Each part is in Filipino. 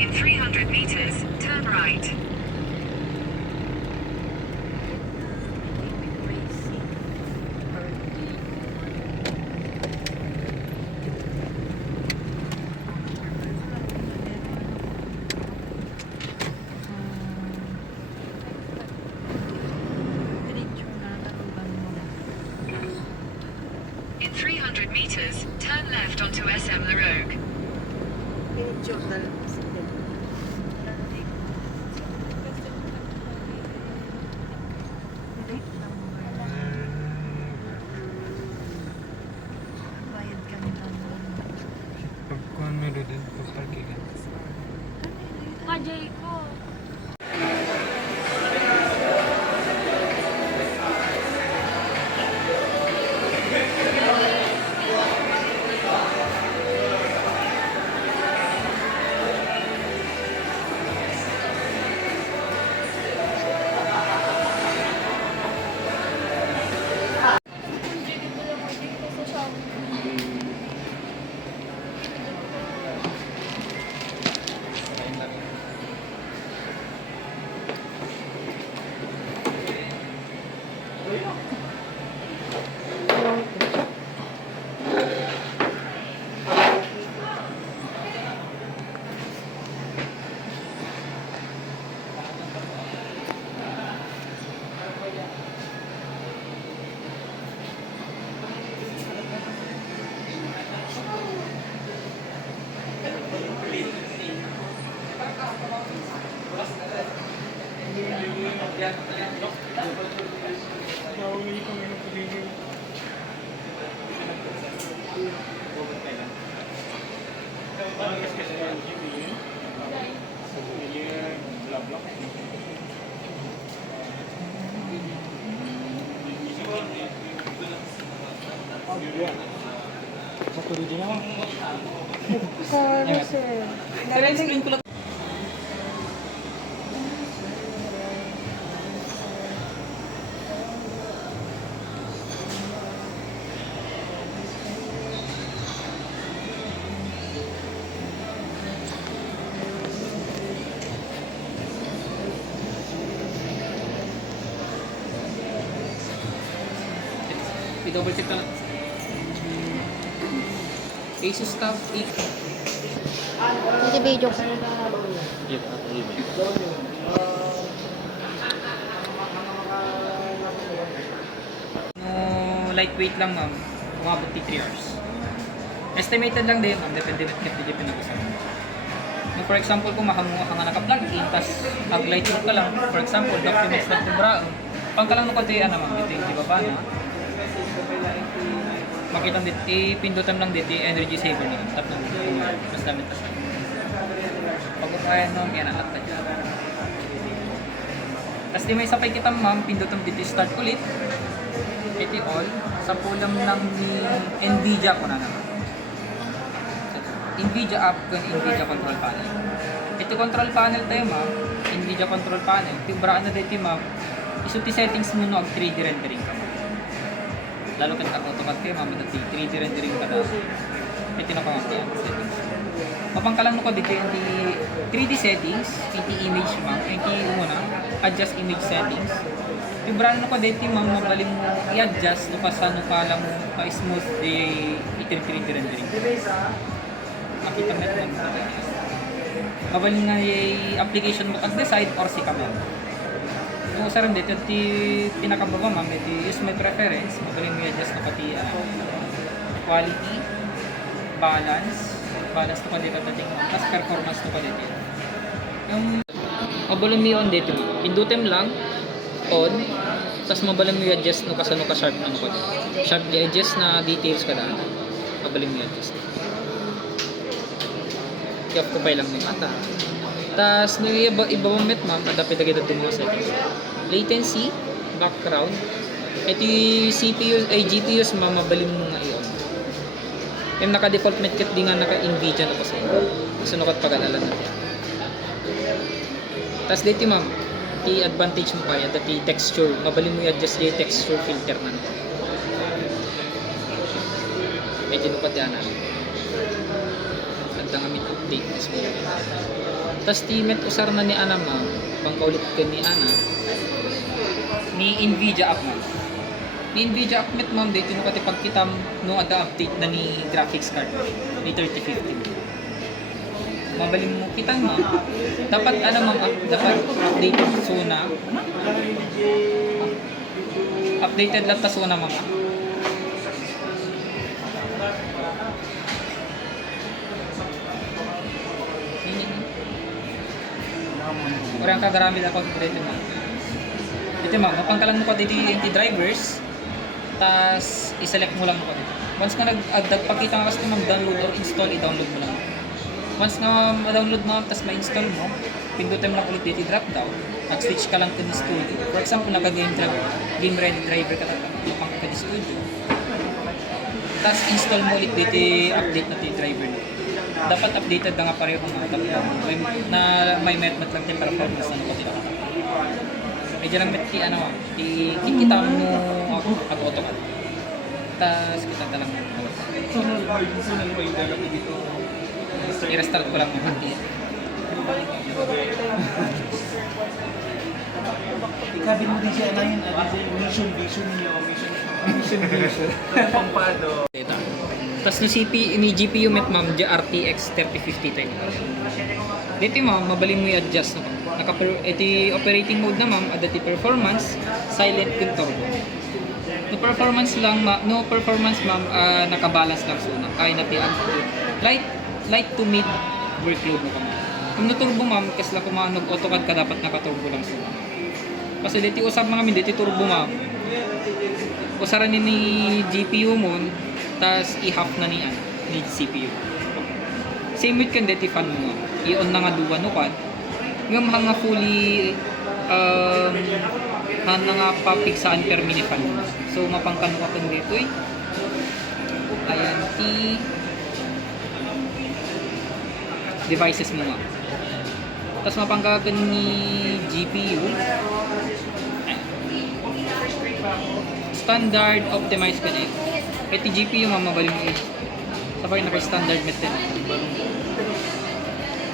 In 300 meters, turn right. In 300 meters, turn left onto SM La Rogue. Pagkuhan meron din po sa parkingan. Kajay ko. Satu di sini mah. Sorry, sir. Explain ko lang. I-double check na lang. Asus Tab 8. Hindi video ko. No, lightweight lang ma'am. Umabot 3 hours. Estimated lang din ma'am. Depende na pinag-usapan. No, for example, kung makamunga ka nga naka-plug in, tapos mag-light through ka lang. For example, documents na tumbraan. Pangkalang no konti yan ma'am. Dito yung di ba pa na? Makita dito, pindutan lang dito yung energy saver na. Tap lang dito. Mas damit na siya. Pag kaya nung yan, alak na dyan. Tapos di may sapay kita ma'am, pindutan dito start ulit. Ito all. Sa pulam ng NVIDIA ko na naman. NVIDIA app ko yung NVIDIA control panel. Ito control panel tayo ma'am. NVIDIA control panel. Tibraan na dito ma'am. Isuti settings mo no 3D rendering ka. Lalo ka automatic kayo ma'am. 3D rendering ka na. Ito na pang yan. Settings. Mapangkalang mo ko dito yung 3D settings. Ito image ma'am. Ito muna. Adjust image settings. Tibraan ko dito ma'am. Mabaling mo i-adjust. No pa sa no pala mo pa-smooth di 3D rendering. Makita mo ito. Mabaling nga yung application mo kan decide or si kamay. So, sa rin dito, pinakababa ma'am, ito use my preference. Magaling mo i-adjust na pati quality, balance na pa dito dating, plus performance na pa dito. Yung mabalang mo on dito, pindutin lang, on, tapos mabalang mo i-adjust no kasano ka sharp na ko dito. Sharp i-adjust na details ka daan, mabalang mo i-adjust. Kaya kapay lang may mata. Tapos, nung ibabamit ma'am, dapat agad ito mga settings. Latency, background. Ito yung CPU, ay GPUs ma'am, mabalim mo nga iyon. Yung naka-default medkit di nga naka-NVIDIA na kasi. Sunukat pag-alalan natin. Tapos dito ma'am, i-advantage mo pa yan, dati texture, mabalim mo i-adjust yung texture filter na natin. Medyo nupat yan namin. Ganda nga update. Tas timet usar na ni Ana ma'am, pangkaulit ko ni Ana, ni Nvidia app ma'am. Ni Nvidia app met ma'am, dito nung kati pagkitam nung ada update na ni graphics card, ni 3050. Mabaling mo kita ma'am. Dapat ano ma'am, dapat updated suna. Updated lang ta suna ma'am. Orang kagarami ako dito na. Ito ma'am, mapangkalan mo ko dito yung drivers, tas i-select mo lang ko dito. Once nga nagpakita ka kasi ma'am, download or install, i-download mo lang. Once nga ma-download mo, tas ma-install mo, pindutin mo lang ulit dito, drop down, mag-switch ka lang to the studio. For example, game ready driver ka lang, mapang ka di studio. Tas install mo ulit dito, update na yung driver na. Dapat updated na nga pareho may met lang din para performance na ko tinakata. Medyo lang met ano ma'am, kikita mo mag-auto ka. Tas kita talang i-restart ko lang ma'am. Ikabi mo din siya na yun, mission niyo, mission pampado. Tapos na may GPU met ma'am, RTX 3050 Ti. Dito ma'am, mabaling mo i-adjust na ito operating mode na ma'am, adaptive performance, silent kun turbo. No performance ma'am, nakabalance lang suna. Kaya natin light to mid workload mo ka ma'am. Kung na-turbo ma'am, kasi lang kung nag-AutoCAD ka, dapat naka-turbo lang suna. Kasi dito usap mga min, dito turbo ma'am. Usaran ni GPU mo, tas i-half na ni CPU. Same with kan deti fan mo. I-on na nga duwa no kan. Ngam nga fully nga papigsaan per minute fan. So mapangkano ka kun dito eh. Ayan devices mo nga. Tas mapangkakan ni GPU. Standard optimized connect. Ito GPU mamabaling mo sabay naka-standard method.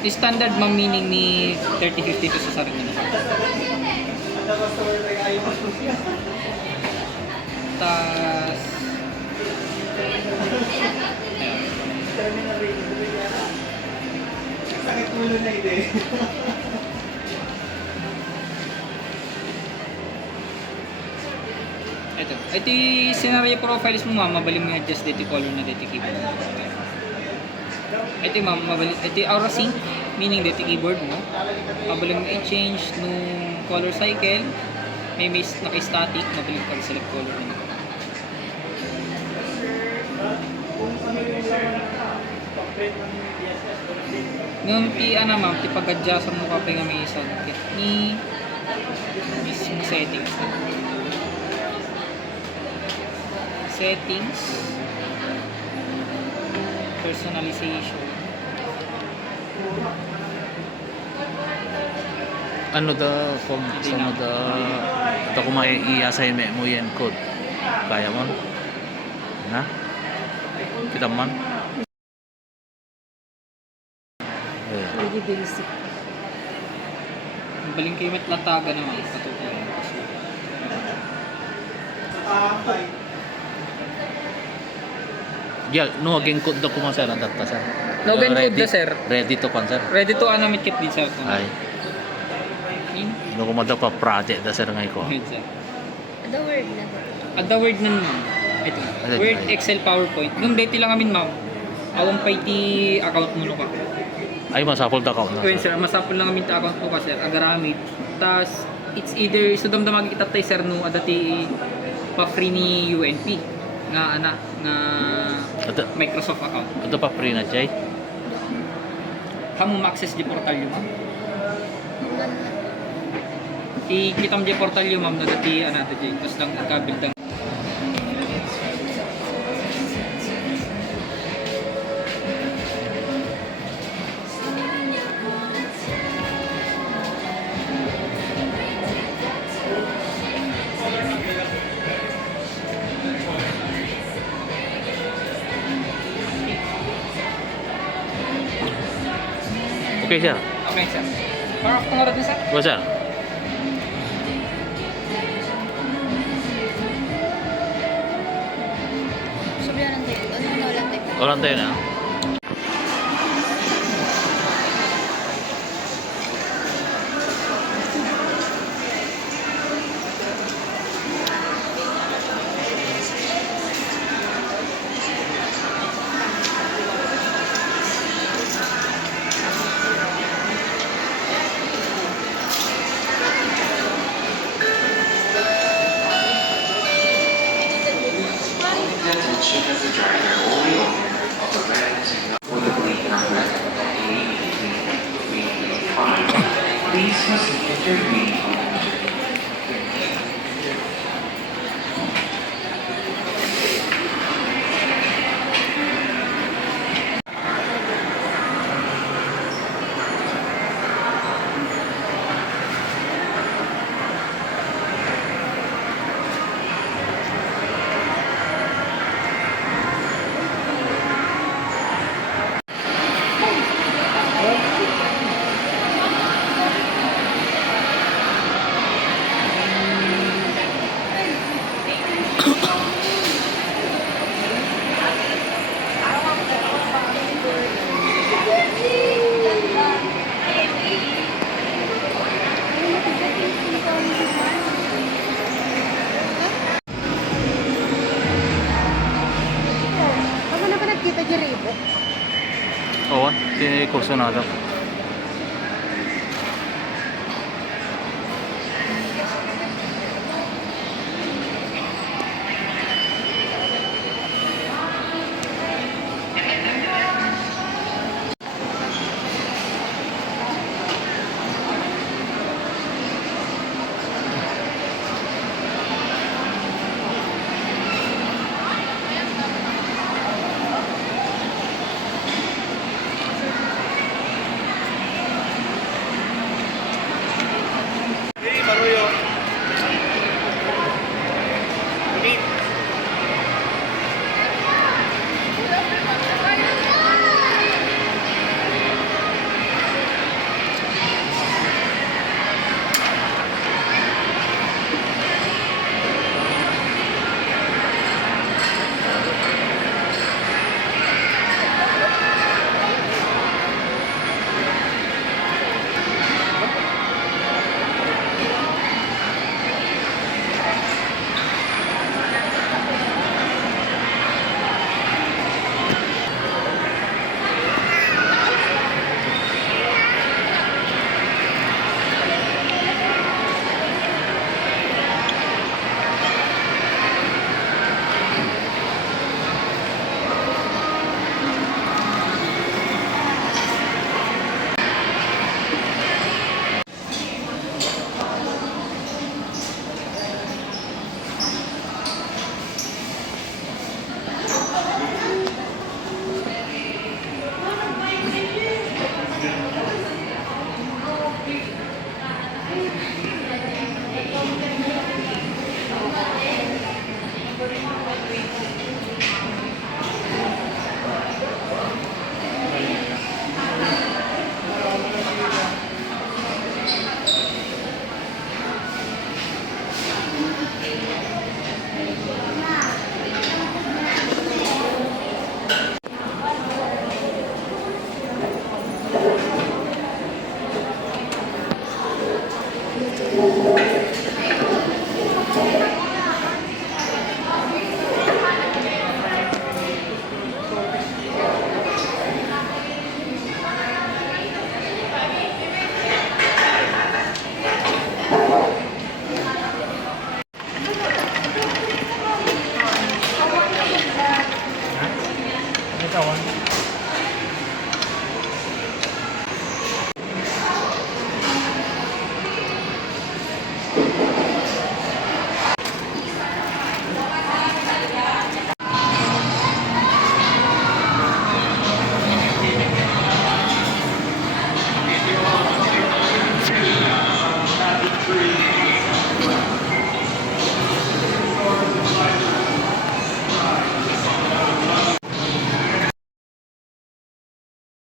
Yung standard ma'am meaning ni 3050 to sa sarili na. Tas Sakit ulo na ide. Ito yung scenario profiles mo ma'am, mabaling mo adjust dito color na dito keyboard. Ito ma'am, ito yung aura sync, meaning dito keyboard mo. Mabaling mo i-change nung color cycle, may naka-static, mabaling ka select color na. Nung ma'am, pag-adjust mo ka pa nga may isang ni mismo settings. Settings, personalization. Ano da kung sama da ito kung i-assignment mo yan code kaya mo na kita man Very basic. Baling kayo met lataga naman patutunan. yeah no again code da kuma sir data sir No, again code da, sir. ready to pan sir Ready to anamit kit din sir. ay no kuma da pa project da sir ngay ko Sir. The word na. At the word nun ma'am. Ito. Word, Excel, PowerPoint. Nung dati lang amin ma'am. Awang pa iti account mo no ka. ay masapol da ka na Kaya sir, masapol lang amin ta account mo ka sir. Agaramit. Tas, it's either, so damdamag kita tayo sir no, adati pa-free ni UNP. Nga Microsoft account. ito pa free na jay Kamu ma-access di portal yung ma'am. Ikitam di portal yung ma'am na dati dati. Tapos lang ikabuild ang okay sir Okay, sir. Power off ko na rin, sir. Go, sir. Sabi na lang tayo. Ano na ulan tayo? Walang tayo na. Attention as the driver or the owner of a red or the plate number A8335. Please proceed with your vehicle. Ako na pa nagkita dyan rin. Oo, tinikurso na daw.